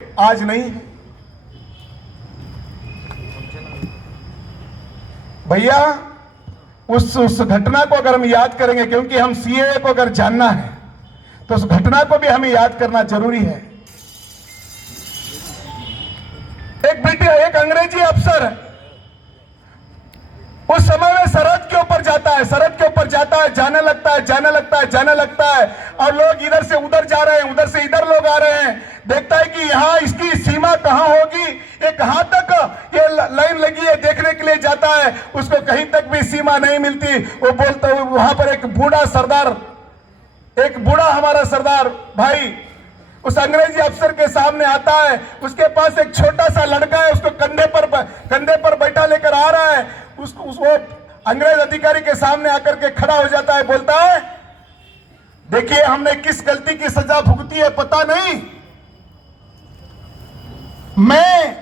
आज नहीं। भैया उस घटना को अगर हम याद करेंगे, क्योंकि हम सीएए को अगर जानना है तो उस घटना को भी हमें याद करना जरूरी है। एक अंग्रेजी अफसर उस समय में सरहद के ऊपर जाता है, जाने लगता है और लोग इधर से उधर जा रहे हैं, उधर से इधर लोग आ रहे हैं। देखता है कि यहाँ इसकी सीमा कहाँ होगी, ये कहाँ तक ये लाइन लगी है, देखने के लिए जाता है। उसको कहीं तक भी सीमा नहीं मिलती। वो बोलता है, वहां पर एक बूढ़ा हमारा सरदार भाई उस अंग्रेजी अफसर के सामने आता है। उसके पास एक छोटा सा लड़का है, उसको कंधे पर बैठा लेकर आ रहा है। वो अंग्रेज अधिकारी के सामने आकर के खड़ा हो जाता है, बोलता है, देखिए हमने किस गलती की सजा भुगती है पता नहीं, मैं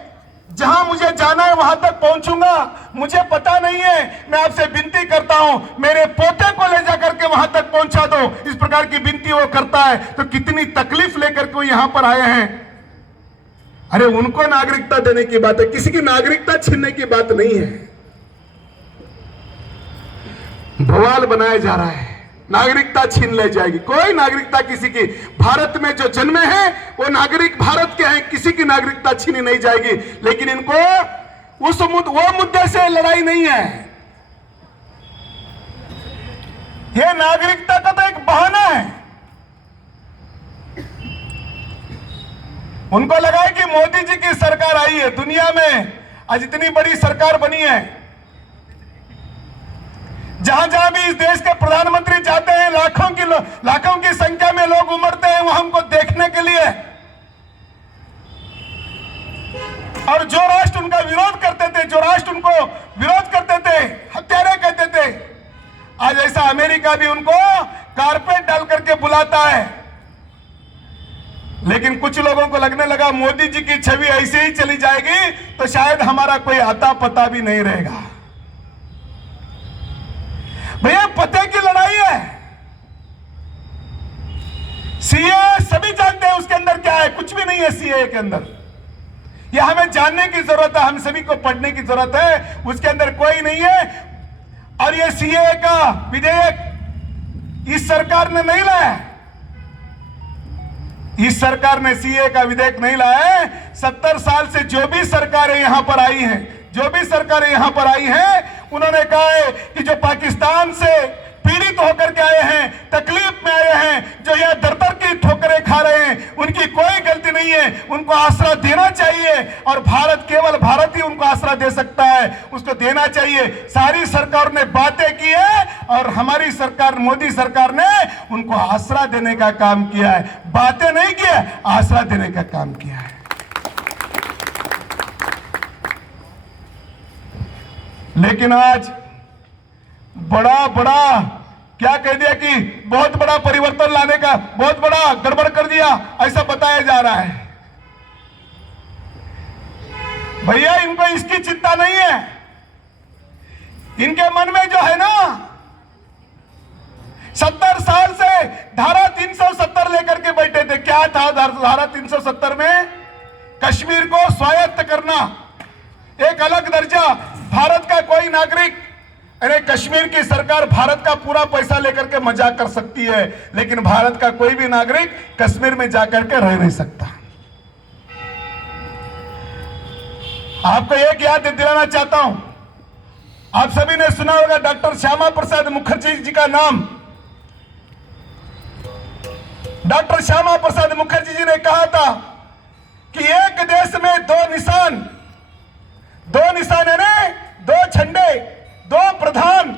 जहां मुझे जाना है वहां तक पहुंचूंगा, मुझे पता नहीं है, मैं आपसे विनती करता हूं मेरे पोते को ले जाकर के वहां तक पहुंचा दो। इस प्रकार की विनती वो करता है। तो कितनी तकलीफ लेकर के वो यहां पर आए हैं। अरे उनको नागरिकता देने की बात है, किसी की नागरिकता छीनने की बात नहीं है। बवाल बनाया जा रहा है, नागरिकता छीन ले जाएगी। कोई नागरिकता किसी की, भारत में जो जन्मे हैं वो नागरिक भारत के हैं, किसी की नागरिकता छीनी नहीं जाएगी। लेकिन इनको वो मुद्दे से लड़ाई नहीं है। ये नागरिकता का तो एक बहाना है। उनको लगा है कि मोदी जी की सरकार आई है, दुनिया में आज इतनी बड़ी सरकार बनी है, जहां जहां भी इस देश के प्रधानमंत्री जाते हैं लाखों की संख्या में लोग उमड़ते हैं वहां हमको देखने के लिए। और जो राष्ट्र उनका विरोध करते थे, हत्यारे कहते थे, आज ऐसा अमेरिका भी उनको कारपेट डाल करके बुलाता है। लेकिन कुछ लोगों को लगने लगा मोदी जी की छवि ऐसे ही चली जाएगी तो शायद हमारा कोई आता पता भी नहीं रहेगा। भैया पते की लड़ाई है। सीए सभी जानते हैं उसके अंदर क्या है, कुछ भी नहीं है सीए के अंदर। यह हमें जानने की जरूरत है, हम सभी को पढ़ने की जरूरत है। उसके अंदर कोई नहीं है। और यह सीए का विधेयक इस सरकार ने नहीं लाया, इस सरकार ने सीए का विधेयक नहीं लाया है। 70 साल से जो भी सरकारें यहां पर आई हैं, उन्होंने कहा है कि जो पाकिस्तान से पीड़ित होकर के आए हैं, तकलीफ में आए हैं, जो यह दर-दर की ठोकरें खा रहे हैं, उनकी कोई गलती नहीं है, उनको आसरा देना चाहिए। और केवल भारत ही उनको आसरा दे सकता है, उसको देना चाहिए। सारी सरकार ने बातें की है और हमारी सरकार, मोदी सरकार ने उनको आसरा देने का काम किया है। बातें नहीं किया, आसरा देने का काम किया है। लेकिन आज बड़ा क्या कह दिया कि बहुत बड़ा परिवर्तन लाने का, बहुत बड़ा गड़बड़ कर दिया, ऐसा बताया जा रहा है। भैया इनको इसकी चिंता नहीं है। इनके मन में जो है ना, 70 साल से धारा 370 लेकर के बैठे थे। क्या था धारा 370 में? कश्मीर को स्वायत्त करना, एक अलग दर्जा। भारत का कोई नागरिक, अरे कश्मीर की सरकार भारत का पूरा पैसा लेकर के मजा कर सकती है, लेकिन भारत का कोई भी नागरिक कश्मीर में जाकर के रह नहीं सकता। आपको एक याद दिलाना चाहता हूं, आप सभी ने सुना होगा डॉक्टर श्यामा प्रसाद मुखर्जी जी का नाम। डॉक्टर श्यामा प्रसाद मुखर्जी जी ने कहा था कि एक देश में दो निशान यानी दो झंडे, दो प्रधान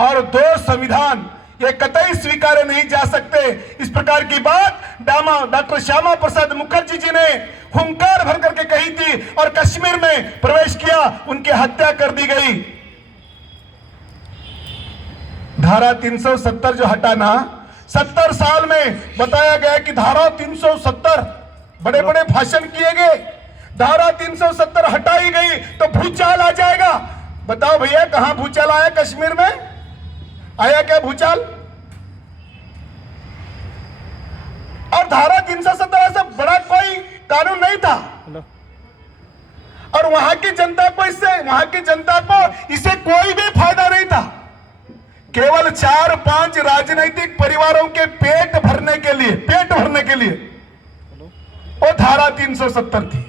और दो संविधान, ये कतई स्वीकारे नहीं जा सकते। इस प्रकार की बात डॉक्टर श्यामा प्रसाद मुखर्जी जी ने हुंकार भर करके कही थी और कश्मीर में प्रवेश किया, उनकी हत्या कर दी गई। धारा 370 जो हटाना, 70 साल में बताया गया कि धारा 370, बड़े बड़े भाषण किए गए, धारा 370 हटाई गई तो भूचाल आ जाएगा। बताओ भैया कहां भूचाल आया? कश्मीर में आया क्या भूचाल? और धारा 317 से बड़ा कोई कानून नहीं था। और वहां की जनता को इससे कोई भी फायदा नहीं था। केवल 4-5 राजनीतिक परिवारों के पेट भरने के लिए वो धारा 370 थी।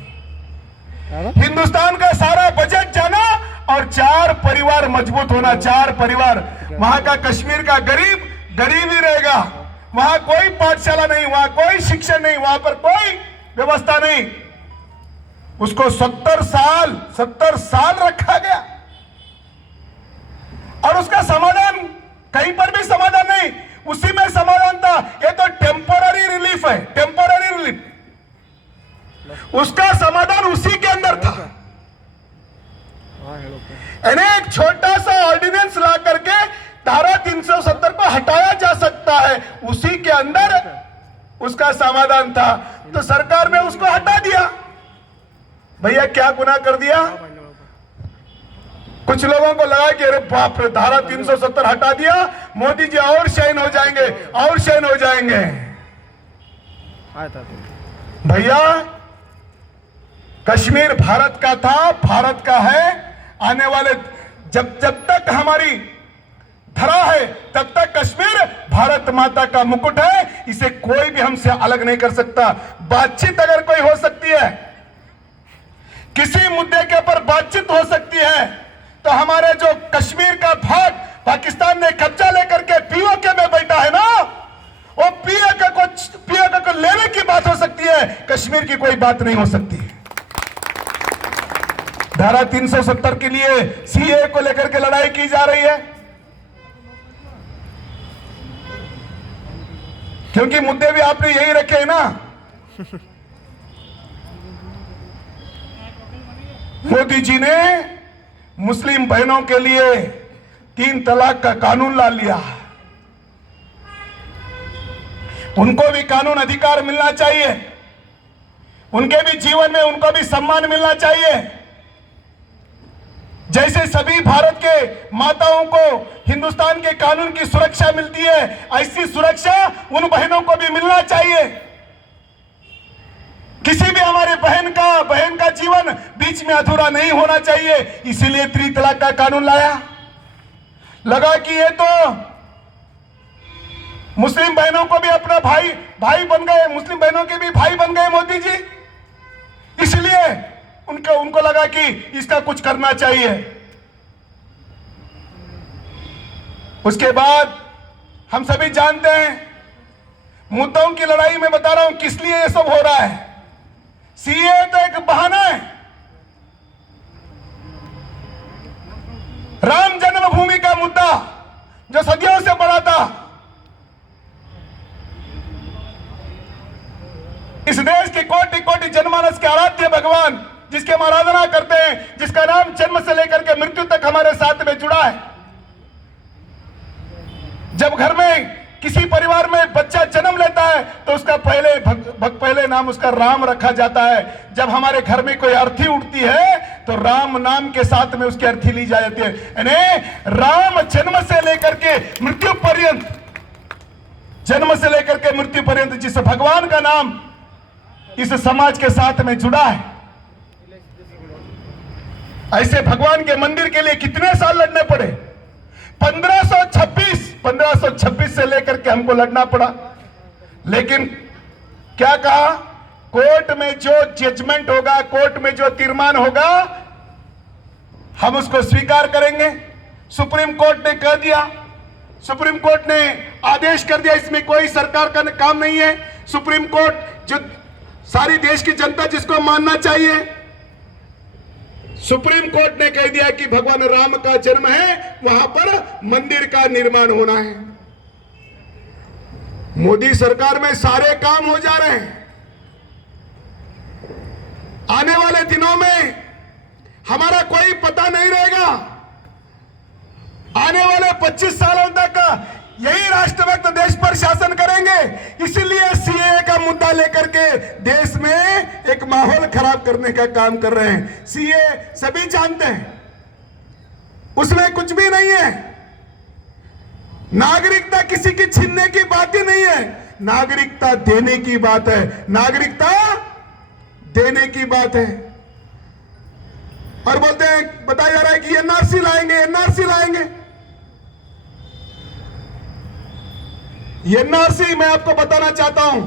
हिंदुस्तान का सारा बजट जाना और 4 परिवार मजबूत होना। 4 परिवार, वहां का कश्मीर का गरीब ही रहेगा। वहां कोई पाठशाला नहीं, वहां कोई शिक्षा नहीं, वहां पर कोई व्यवस्था नहीं। उसको 70 साल रखा गया और उसका समाधान कहीं पर भी समाधान नहीं, उसी में समाधान था। ये तो टेम्पोररी रिलीफ है, टेम्पोररी रिलीफ। उसका समाधान उसी के अंदर था। एक छोटा सा ऑर्डिनेंस ला करके धारा 370 को हटाया जा सकता है, उसी के अंदर उसका समाधान था। तो सरकार ने उसको हटा दिया। भैया क्या गुनाह कर दिया? कुछ लोगों को लगा कि अरे बाप रे, धारा 370 हटा दिया, मोदी जी और शाइन हो जाएंगे। भैया कश्मीर भारत का था, भारत का है। आने वाले जब तक हमारी धरा है तब तक कश्मीर भारत माता का मुकुट है। इसे कोई भी हमसे अलग नहीं कर सकता। बातचीत अगर कोई हो सकती है, किसी मुद्दे के ऊपर बातचीत हो सकती है, तो हमारे जो कश्मीर का भाग पाकिस्तान ने कब्जा लेकर के पीओके में बैठा है ना, वो पीओके को लेने की बात हो सकती है, कश्मीर की कोई बात नहीं हो सकती। धारा 370 के लिए सीए को लेकर के लड़ाई की जा रही है, क्योंकि मुद्दे भी आपने यही रखे हैं ना। मोदी जी ने मुस्लिम बहनों के लिए 3 तलाक का कानून ला लिया। उनको भी कानून अधिकार मिलना चाहिए, उनके भी जीवन में उनको भी सम्मान मिलना चाहिए। जैसे सभी भारत के माताओं को हिंदुस्तान के कानून की सुरक्षा मिलती है, ऐसी सुरक्षा उन बहनों को भी मिलना चाहिए। किसी भी हमारे बहन का जीवन बीच में अधूरा नहीं होना चाहिए, इसीलिए 3 तलाक का कानून लाया। लगा कि ये तो मुस्लिम बहनों को भी अपना भाई बन गए, मुस्लिम बहनों के भी भाई बन गए मोदी जी, इसलिए उनको लगा कि इसका कुछ करना चाहिए। उसके बाद हम सभी जानते हैं, मुद्दों की लड़ाई में बता रहा हूं किस लिए ये सब हो रहा है। सीए तो एक बहाना है। राम जन्मभूमि का मुद्दा जो सदियों से बड़ा था, इस देश के कोटि जनमानस के आराध्य भगवान जिसके हम आराधना करते हैं, जिसका नाम जन्म से लेकर के मृत्यु तक हमारे साथ में जुड़ा है। जब घर में किसी परिवार में बच्चा जन्म लेता है तो उसका पहले नाम उसका राम रखा जाता है। जब हमारे घर में कोई अर्थी उठती है तो राम नाम के साथ में उसकी अर्थी ली जाती है। यानी राम जन्म से लेकर के मृत्यु पर्यंत जिस भगवान का नाम इस समाज के साथ में जुड़ा है, ऐसे भगवान के मंदिर के लिए कितने साल लड़ने पड़े? 1526 से लेकर के हमको लड़ना पड़ा। लेकिन क्या कहा? कोर्ट में जो जजमेंट होगा, कोर्ट में जो तीर्मान होगा, हम उसको स्वीकार करेंगे। सुप्रीम कोर्ट ने कह दिया, सुप्रीम कोर्ट ने आदेश कर दिया, इसमें कोई सरकार का काम नहीं है। सुप्रीम कोर्ट जो सारी देश की जनता जिसको मानना चाहिए, सुप्रीम कोर्ट ने कह दिया कि भगवान राम का जन्म है, वहां पर मंदिर का निर्माण होना है। मोदी सरकार में सारे काम हो जा रहे हैं। आने वाले दिनों में हमारा कोई पता नहीं रहेगा। आने वाले 25 सालों तक यही राष्ट्रभक्त देश पर शासन करेंगे। इसलिए सीएए का मुद्दा लेकर के देश में एक माहौल खराब करने का काम कर रहे हैं। सीएए सभी जानते हैं, उसमें कुछ भी नहीं है। नागरिकता किसी की छीनने की बात ही नहीं है। नागरिकता देने की बात है, नागरिकता देने की बात है। और बोलते हैं, बताया जा रहा है कि एनआरसी लाएंगे, एनआरसी लाएंगे। एनआरसी मैं आपको बताना चाहता हूं,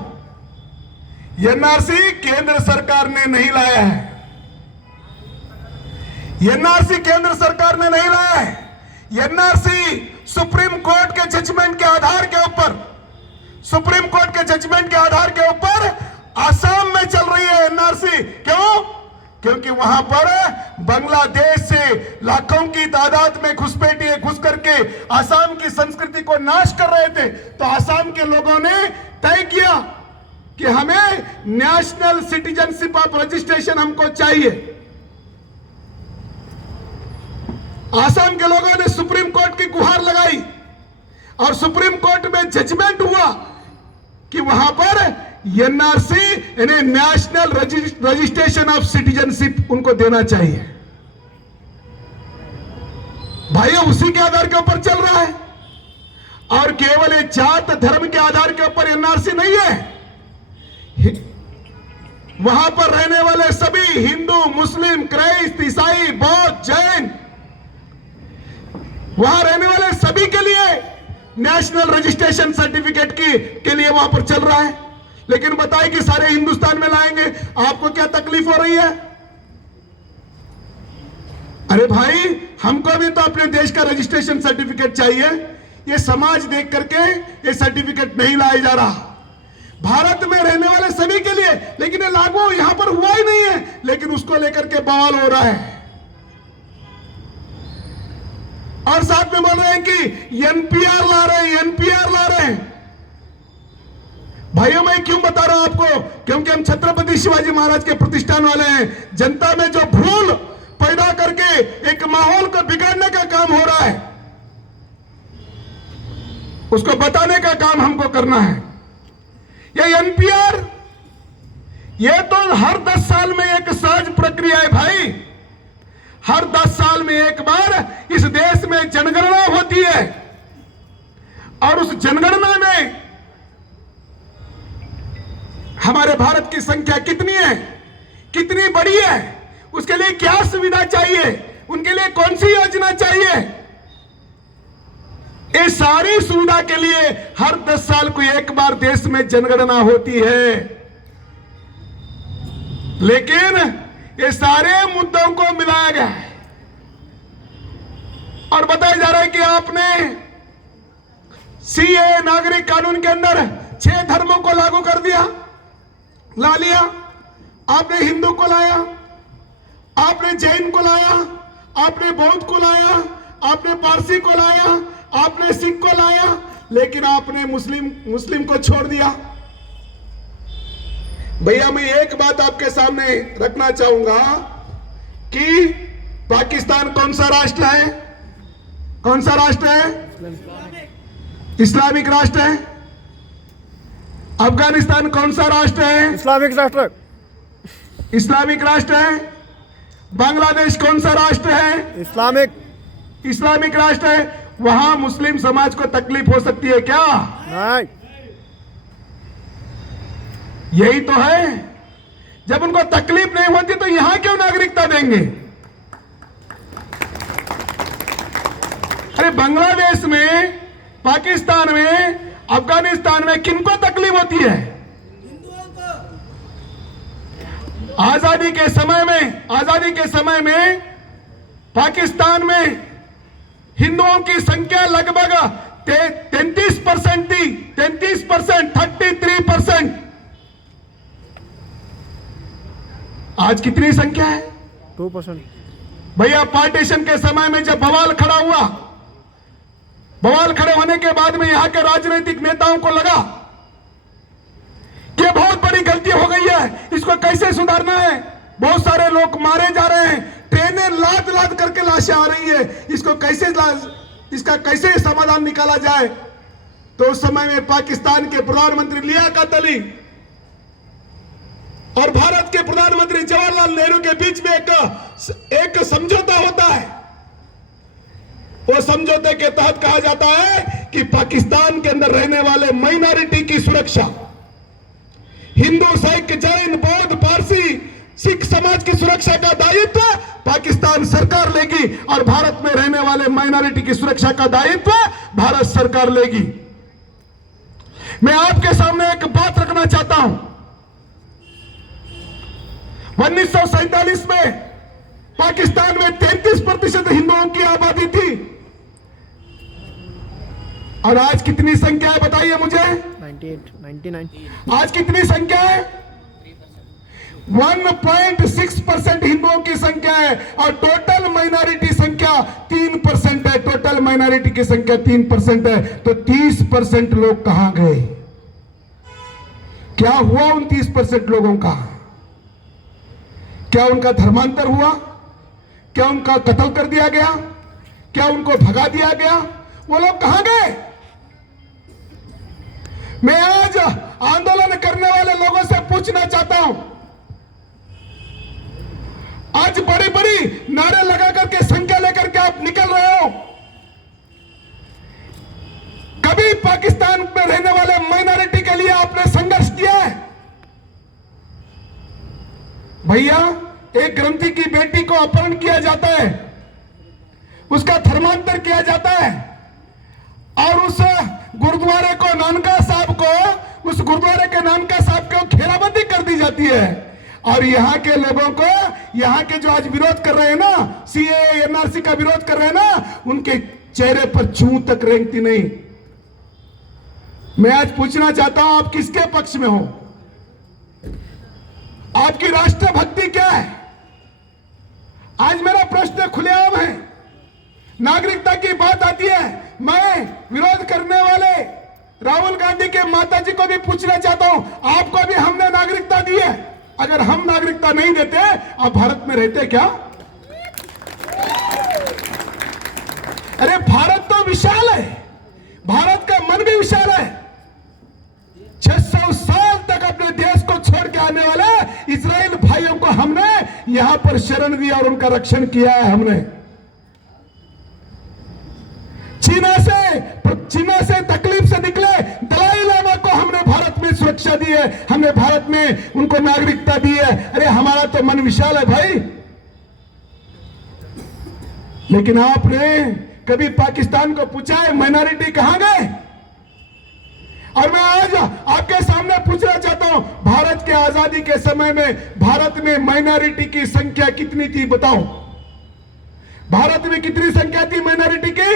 एनआरसी केंद्र सरकार ने नहीं लाया है, एनआरसी केंद्र सरकार ने नहीं लाया है। एनआरसी सुप्रीम कोर्ट के जजमेंट के आधार के ऊपर, सुप्रीम कोर्ट के जजमेंट के आधार के ऊपर आसाम में चल रही है एनआरसी। क्यों? क्योंकि वहां पर बांग्लादेश से लाखों की तादाद में घुसपैठिए घुस करके आसाम की संस्कृति को नाश कर रहे थे। तो आसाम के लोगों ने तय किया कि हमें नेशनल सिटीजनशिप ऑफ रजिस्ट्रेशन हमको चाहिए। आसाम के लोगों ने सुप्रीम कोर्ट की गुहार लगाई और सुप्रीम कोर्ट में जजमेंट हुआ कि वहां पर एनआरसी यानी नेशनल रजिस्ट्रेशन ऑफ सिटीजनशिप उनको देना चाहिए। भाइयों, उसी के आधार के ऊपर चल रहा है और केवल एक जात धर्म के आधार के ऊपर एनआरसी नहीं है। वहां पर रहने वाले सभी हिंदू, मुस्लिम, क्राइस्ट, ईसाई, बौद्ध, जैन, वहां रहने वाले सभी के लिए नेशनल रजिस्ट्रेशन सर्टिफिकेट के लिए वहां पर चल रहा है। लेकिन बताए कि सारे हिंदुस्तान में लाएंगे, आपको क्या तकलीफ हो रही है? अरे भाई, हमको भी तो अपने देश का रजिस्ट्रेशन सर्टिफिकेट चाहिए। ये समाज देख करके ये सर्टिफिकेट नहीं लाया जा रहा भारत में रहने वाले सभी के लिए, लेकिन ये लागू यहां पर हुआ ही नहीं है। लेकिन उसको लेकर के बवाल हो रहा है और साथ में बोल रहे हैं कि एनपीआर ला रहे हैं, एनपीआर ला रहे हैं। भाइयों, मैं क्यों बता रहा हूं आपको? क्योंकि हम छत्रपति शिवाजी महाराज के प्रतिष्ठान वाले हैं। जनता में जो भूल पैदा करके एक माहौल को बिगाड़ने का काम हो रहा है, उसको बताने का काम हमको करना है। ये एनपीआर, ये तो हर 10 साल में एक सहज प्रक्रिया है भाई। हर 10 साल में एक बार इस देश में जनगणना होती है और उस जनगणना में हमारे भारत की संख्या कितनी है, कितनी बड़ी है, उसके लिए क्या सुविधा चाहिए, उनके लिए कौन सी योजना चाहिए, इस सारी सुविधा के लिए हर 10 साल को एक बार देश में जनगणना होती है। लेकिन ये सारे मुद्दों को मिलाया गया है और बताया जा रहा है कि आपने सीए नागरिक कानून के अंदर 6 धर्मों को लागू कर दिया, ला लिया। आपने हिंदू को लाया, आपने जैन को लाया, आपने बौद्ध को लाया, आपने पारसी को लाया, आपने सिख को लाया, लेकिन आपने मुस्लिम को छोड़ दिया। भैया, मैं एक बात आपके सामने रखना चाहूंगा कि पाकिस्तान कौन सा राष्ट्र है? कौन सा राष्ट्र है? इस्लामिक राष्ट्र है। अफगानिस्तान कौन सा राष्ट्र है? इस्लामिक राष्ट्र। इस्लामिक राष्ट्र है। बांग्लादेश कौन सा राष्ट्र है? इस्लामिक राष्ट्र है। वहां मुस्लिम समाज को तकलीफ हो सकती है क्या? नहीं। यही तो है, जब उनको तकलीफ नहीं होती तो यहां क्यों नागरिकता देंगे? अरे बांग्लादेश में, पाकिस्तान में, अफगानिस्तान में किनको तकलीफ होती है? आजादी के समय में पाकिस्तान में हिंदुओं की संख्या लगभग 33% थी। 33%। आज कितनी संख्या है? 2%। भैया, पार्टीशन के समय में जब बवाल खड़ा हुआ, बवाल खड़े होने के बाद में यहां के राजनीतिक नेताओं को लगा कि बहुत बड़ी गलती हो गई है, इसको कैसे सुधारना है। बहुत सारे लोग मारे जा रहे हैं, ट्रेनें लाद करके लाशें आ रही है, इसका कैसे समाधान निकाला जाए। तो उस समय में पाकिस्तान के प्रधानमंत्री लियाकत अली और भारत के प्रधानमंत्री जवाहरलाल नेहरू के बीच में एक समझौता होता है। वो समझौते के तहत कहा जाता है कि पाकिस्तान के अंदर रहने वाले माइनॉरिटी की सुरक्षा, हिंदू, सिख, जैन, बौद्ध, पारसी, सिख समाज की सुरक्षा का दायित्व पाकिस्तान सरकार लेगी और भारत में रहने वाले माइनॉरिटी की सुरक्षा का दायित्व भारत सरकार लेगी। मैं आपके सामने एक बात रखना चाहता हूं। 1947 में पाकिस्तान में 33% हिंदुओं की आबादी थी और आज कितनी संख्या है बताइए मुझे? 99। आज कितनी संख्या है? 1.6% हिंदुओं की संख्या है और टोटल माइनॉरिटी संख्या 3% है। टोटल माइनॉरिटी की संख्या 3% है, तो 30% लोग कहां गए? क्या हुआ उन 30% लोगों का? क्या उनका धर्मांतर हुआ? क्या उनका कत्ल कर दिया गया? क्या उनको भगा दिया गया? वो लोग कहां गए? मैं आज आंदोलन करने वाले लोगों से पूछना चाहता हूं, आज बड़ी बड़ी नारे लगा करके संख्या लेकर के आप निकल रहे हो, कभी पाकिस्तान में रहने वाले माइनॉरिटी के लिए आपने संघर्ष किया है? भैया, एक ग्रंथी की बेटी को अपहरण किया जाता है, उसका धर्मांतर किया जाता है और उस गुरुद्वारे को, नानका साहब को, उस गुरुद्वारे के नानका साहब को घेराबंदी कर दी जाती है और यहां के लोगों को, यहां के जो आज विरोध कर रहे हैं ना, सीएए, एनआरसी का विरोध कर रहे हैं ना, उनके चेहरे पर चूं तक रेंगती नहीं। मैं आज पूछना चाहता हूं, आप किसके पक्ष में हो? आपकी राष्ट्रभक्ति क्या है? आज मेरा प्रश्न खुलेआम है। नागरिकता की बात आती है, मैं विरोध करने वाले राहुल गांधी के माताजी को भी पूछना चाहता हूं, आपको भी हमने नागरिकता दी है? अगर हम नागरिकता नहीं देते, आप भारत में रहते क्या? अरे भारत तो विशाल है, भारत का मन भी विशाल है। 600 साल तक अपने देश को छोड़ के आने वाले इजराइल भाइयों को हमने यहां पर शरण दिया और उनका रक्षण किया है। हमने चीना से तकलीफ से निकले दलाई लामा को हमने भारत में सुरक्षा दी है, हमने भारत में उनको नागरिकता दी है। अरे हमारा तो मन विशाल है भाई। लेकिन आपने कभी पाकिस्तान को पूछा है माइनॉरिटी कहां गए? और मैं आज आपके सामने पूछना चाहता हूं, भारत के आजादी के समय में भारत में माइनॉरिटी की संख्या कितनी थी बताओ? भारत में कितनी संख्या थी माइनॉरिटी की?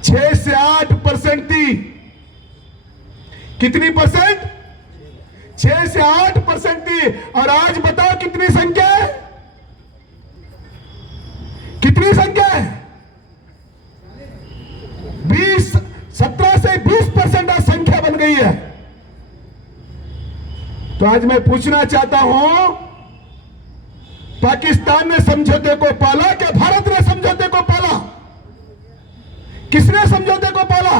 6 से 8% थी। कितनी परसेंट? 6 से 8% थी। और आज बताओ कितनी संख्या है? कितनी संख्या है? 17 से 20% संख्या बन गई है। तो आज मैं पूछना चाहता हूं, पाकिस्तान ने समझौते को पाला क्या भारत ने समझौते को पाला? किसने समझौते को पाला?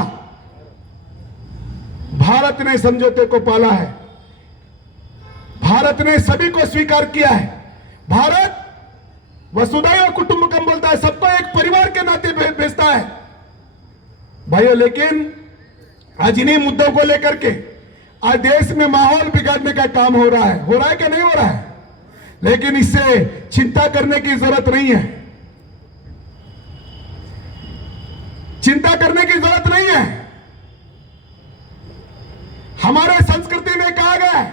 भारत ने समझौते को पाला है। भारत ने सभी को स्वीकार किया है। भारत वसुधैव कुटुंबकम बोलता है, सबको एक परिवार के नाते भेजता है भाइयों। लेकिन आज इन्हीं मुद्दों को लेकर के आज देश में माहौल बिगाड़ने का काम हो रहा है कि नहीं हो रहा है? लेकिन इससे चिंता करने की जरूरत नहीं है, चिंता करने की जरूरत नहीं है। हमारे संस्कृति में कहा गया है,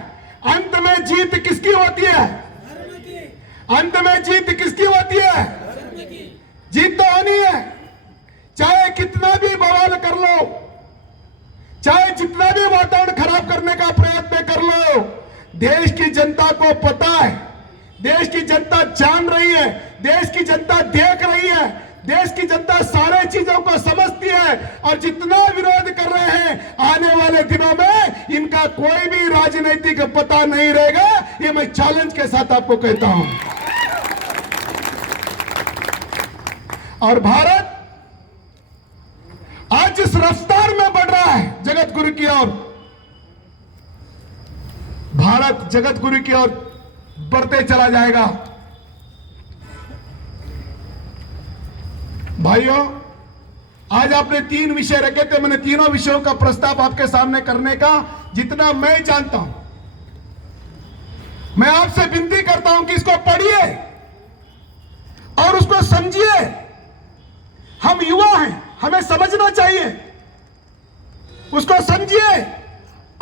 अंत में जीत किसकी होती है? अंत में जीत किसकी होती है? जीत तो होनी है। चाहे कितना भी बवाल कर लो, चाहे जितना भी वातावरण खराब करने का प्रयत्न कर लो, देश की जनता को पता है, देश की जनता जान रही है, देश की जनता देख रही है, देश की जनता सारे चीजों को समझती है। और जितना विरोध कर रहे हैं, आने वाले दिनों में इनका कोई भी राजनीतिक पता नहीं रहेगा। ये मैं चैलेंज के साथ आपको कहता हूं। और भारत आज जिस रफ्तार में बढ़ रहा है जगत गुरु की ओर, भारत जगत गुरु की ओर बढ़ते चला जाएगा। भाइयों, आज आपने 3 विषय रखे थे, मैंने तीनों विषयों का प्रस्ताव आपके सामने करने का जितना मैं जानता हूं, मैं आपसे विनती करता हूं कि इसको पढ़िए और उसको समझिए। हम युवा हैं, हमें समझना चाहिए, उसको समझिए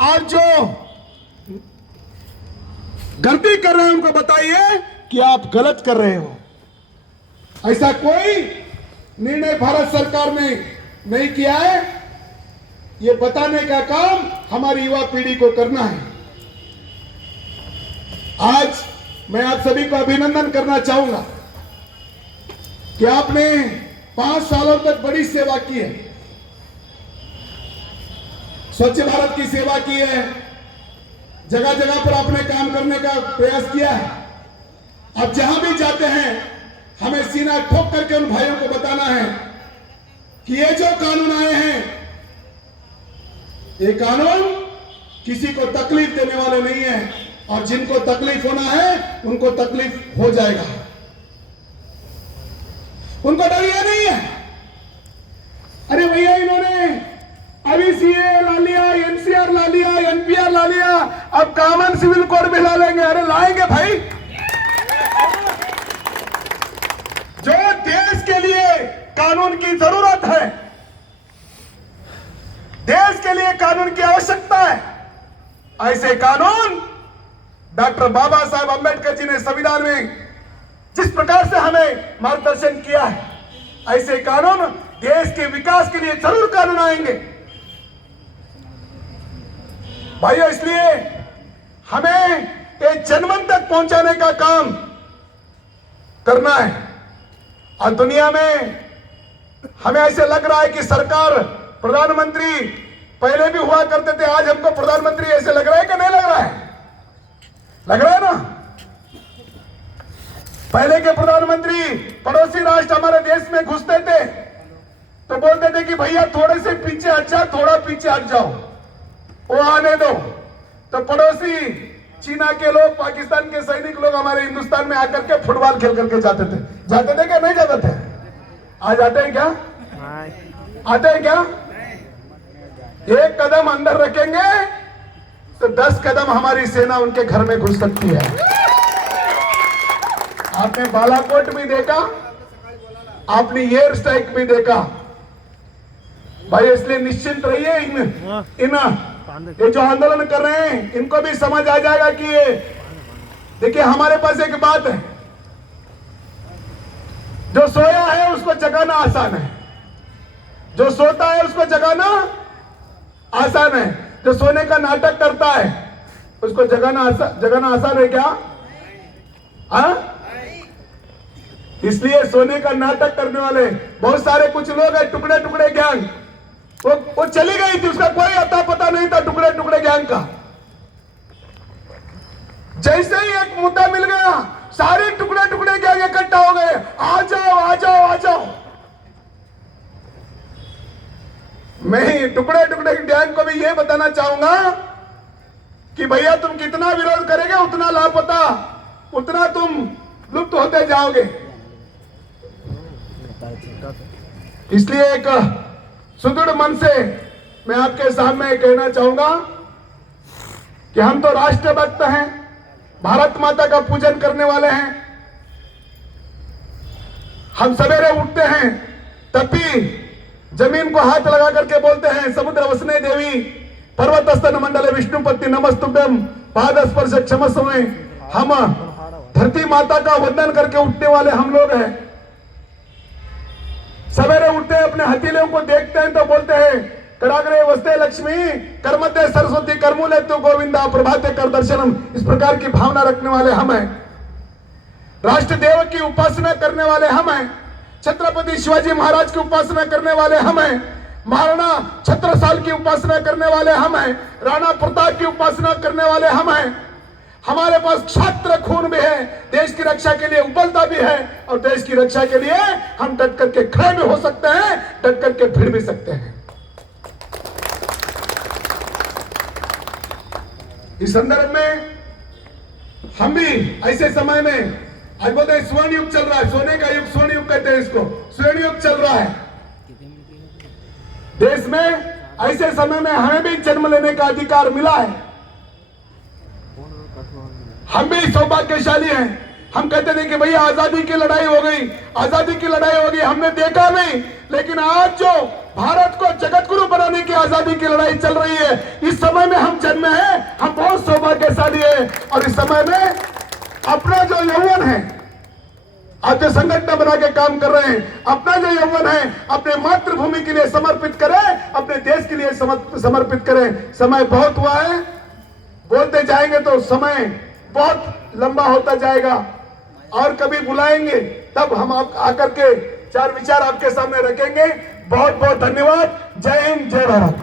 और जो गलती कर रहे हैं उनको बताइए कि आप गलत कर रहे हो। ऐसा कोई निर्णय भारत सरकार ने नहीं किया है, ये बताने का काम हमारी युवा पीढ़ी को करना है। आज मैं आप सभी को अभिनंदन करना चाहूंगा कि आपने 5 सालों तक बड़ी सेवा की है, स्वच्छ भारत की सेवा की है, जगह जगह पर आपने काम करने का प्रयास किया है। अब जहां भी जाते हैं हमें सीना ठोक करके उन भाइयों को बताना है कि ये जो कानून आए हैं, ये कानून किसी को तकलीफ देने वाले नहीं है और जिनको तकलीफ होना है उनको तकलीफ हो जाएगा, उनको डर ये नहीं है। अरे भैया इन्होंने अभी सीए ला लिया, एनसीआर ला लिया, एनपीआर ला लिया, अब कॉमन सिविल कोड भी ला लेंगे। अरे लाएंगे भाई, जो देश के लिए कानून की जरूरत है, देश के लिए कानून की आवश्यकता है, ऐसे कानून डॉक्टर बाबा साहेब अंबेडकर जी ने संविधान में जिस प्रकार से हमें मार्गदर्शन किया है, ऐसे कानून देश के विकास के लिए जरूर कानून आएंगे भाइयों। इसलिए हमें एक जनमन तक पहुंचाने का काम करना है। और दुनिया में हमें ऐसे लग रहा है कि सरकार, प्रधानमंत्री पहले भी हुआ करते थे, आज हमको प्रधानमंत्री ऐसे लग रहा है कि नहीं लग रहा है? लग रहा है ना? पहले के प्रधानमंत्री पड़ोसी राष्ट्र हमारे देश में घुसते थे तो बोलते थे कि भैया थोड़े से पीछे हट जाओ, थोड़ा पीछे हट जाओ, वो आने दो। तो पड़ोसी चीना के लोग, पाकिस्तान के सैनिक लोग हमारे हिंदुस्तान में आकर के फुटबॉल खेल करके जाते थे क्या नहीं जाते थे? आज आते हैं क्या? आते हैं क्या? एक कदम अंदर रखेंगे तो 10 कदम हमारी सेना उनके घर में घुस सकती है। आपने बालाकोट भी देखा, आपने एयर स्ट्राइक भी देखा भाई। इसलिए निश्चिंत रहिए, इन ये जो आंदोलन कर रहे हैं इनको भी समझ आ जाएगा कि ये देखिए, हमारे पास एक बात है, जो सोया है उसको जगाना आसान है, जो सोता है उसको जगाना आसान है, जो सोने का नाटक करता है उसको जगाना आसान है क्या? इसलिए सोने का नाटक करने वाले बहुत सारे कुछ लोग हैं, टुकड़े टुकड़े गैंग, वो चली गई थी, उसका कोई अता पता नहीं था टुकड़े टुकड़े गैंग का। जैसे ही एक मुद्दा मिल गया सारे टुकड़े टुकड़े गैंग इकट्ठा हो गए, आ जाओ आ जाओ आ जाओ। मैं टुकड़े टुकड़े गैंग को भी ये बताना चाहूंगा कि भैया तुम कितना विरोध करेंगे उतना लापता, उतना तुम लुप्त होते जाओगे। इसलिए एक सुदृढ़ मन से मैं आपके सामने कहना चाहूंगा कि हम तो राष्ट्रभक्त हैं, भारत माता का पूजन करने वाले हैं। हम सवेरे उठते हैं तब भी जमीन को हाथ लगा करके बोलते हैं, समुद्र वसने देवी पर्वत स्तन मंडले विष्णुपति नमस्तुभ्यम पाद स्पर्श क्षमस्व। हम धरती माता का वंदन करके उठने वाले हम लोग हैं। सवेरे उठते हैं, अपने हथेलियों को देखते हैं तो बोलते हैं, कराग्रे वस्ते लक्ष्मी कर्मते सरस्वती कर्मूले तु गोविंदा प्रभाते कर दर्शनम। इस प्रकार की भावना रखने वाले हम हैं। राष्ट्र देव की उपासना करने वाले हम हैं। छत्रपति शिवाजी महाराज की उपासना करने वाले हम हैं। महाराणा छत्रसाल की उपासना करने वाले हम हैं। राणा प्रताप की उपासना करने वाले हम हैं। हमारे पास छात्र खून भी है, देश की रक्षा के लिए उबलता भी है, और देश की रक्षा के लिए हम डट करके खड़े भी हो सकते हैं, डट करके भिड़ भी सकते हैं। इस संदर्भ में हम भी ऐसे समय में, आज बोलते हैं स्वर्ण युग चल रहा है, सोने का युग स्वर्ण युग कहते हैं इसको, स्वर्ण युग चल रहा है। देश में ऐसे समय में हमें भी जन्म लेने का अधिकार मिला है। हम भी सौभाग्यशाली हैं। हम कहते थे कि भैया आजादी की लड़ाई हो गई, आजादी की लड़ाई हो गई, हमने देखा नहीं, लेकिन आज जो भारत को जगत गुरु बनाने की आजादी की लड़ाई चल रही है, इस समय में हम जन्मे हैं, हम बहुत सौभाग्यशाली हैं। और इस समय में अपना जो यौवन है, आप जो संगठन बना के काम कर रहे हैं, अपना जो यौवन है अपने मातृभूमि के लिए समर्पित करें, अपने देश के लिए समर्पित करें। समय बहुत हुआ है, बोलते जाएंगे तो समय बहुत लंबा होता जाएगा, और कभी बुलाएंगे तब हम आप आकर के चार विचार आपके सामने रखेंगे। बहुत बहुत धन्यवाद। जय हिंद, जय भारत।